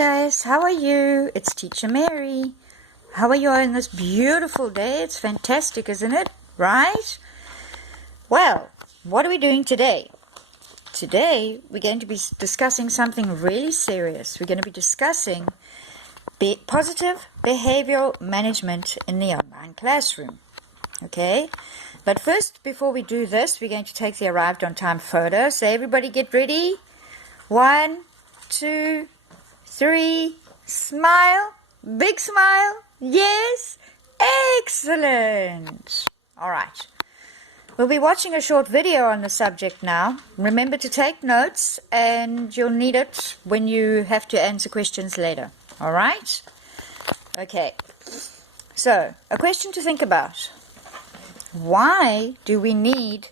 class, how are you? It's Teacher Mary. How are you on this beautiful day? It's fantastic, isn't it? Right? Well, what are we doing today? Today, we're going to be discussing something really serious. We're going to be discussing positive behavioral management in the online classroom. Okay? But first, before we do this, we're going to take the arrived on time photo. So everybody get ready. 1, 2, 3, smile, big smile, yes, excellent. All right, we'll be watching a short video on the subject now. Remember to take notes, and you'll need it when you have to answer questions later. All right? Okay, so a question to think about. Why do we need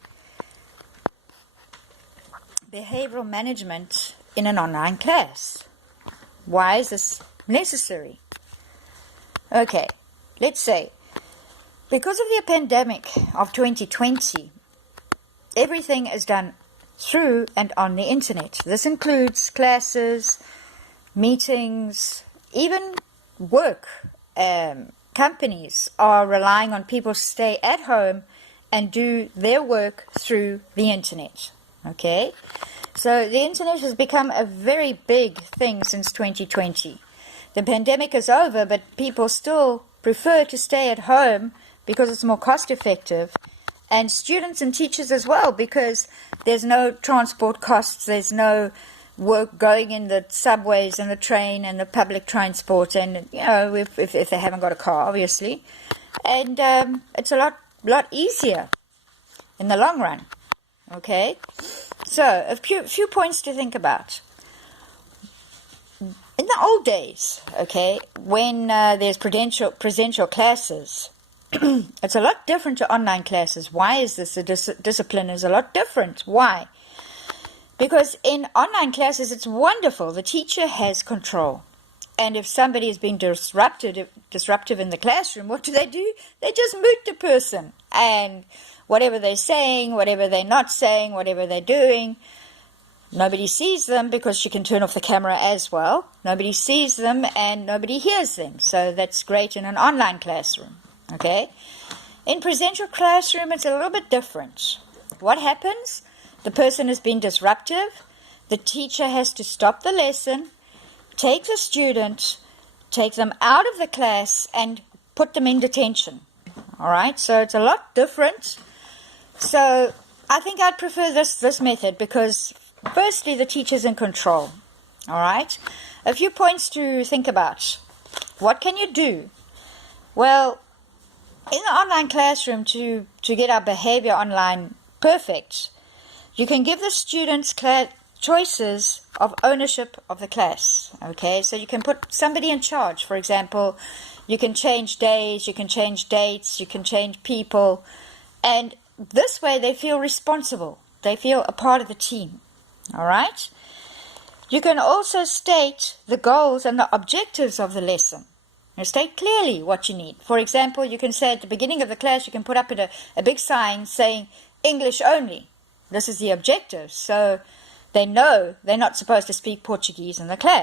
behavioral management in an online class? Why is this necessary? Okay, let's say because of the pandemic of 2020, everything is done through and on the internet. This includes classes, meetings, even work. Companies are relying on people to stay at home and do their work through the internet. Okay, so the internet has become a very big thing since 2020. The pandemic is over, but people still prefer to stay at home because it's more cost effective, and students and teachers as well, because there's no transport costs, there's no work going in the subways and the train and the public transport, and if they haven't got a car, obviously, and it's a lot easier in the long run. Okay, so a few points to think about. In the old days, okay, when there's presential classes, it's a lot different to online classes. Why is this? The discipline is a lot different. Why? Because in online classes, it's wonderful. The teacher has control. And if somebody has been disruptive in the classroom, what do? They just mute the person. And whatever they're saying, whatever they're not saying, whatever they're doing, nobody sees them because she can turn off the camera as well. Nobody sees them and nobody hears them. So that's great in an online classroom. Okay? In presential classroom, it's a little bit different. What happens? The person has been disruptive. The teacher has to stop the lesson, take the student, take them out of the class, and put them in detention. All right? So it's a lot different. So I think I'd prefer this method because, firstly, the teacher's in control. All right? A few points to think about. What can you do? Well, in the online classroom, to get our behavior online perfect, you can give the students choices of ownership of the class. Okay? So you can put somebody in charge. For example, you can change days, you can change dates, you can change people, and this way they feel responsible. They feel a part of the team. All right? You can also state the goals and the objectives of the lesson. You state clearly what you need. For example, you can say at the beginning of the class, you can put up a big sign saying English only. This is the objective. So they know they're not supposed to speak Portuguese in the class.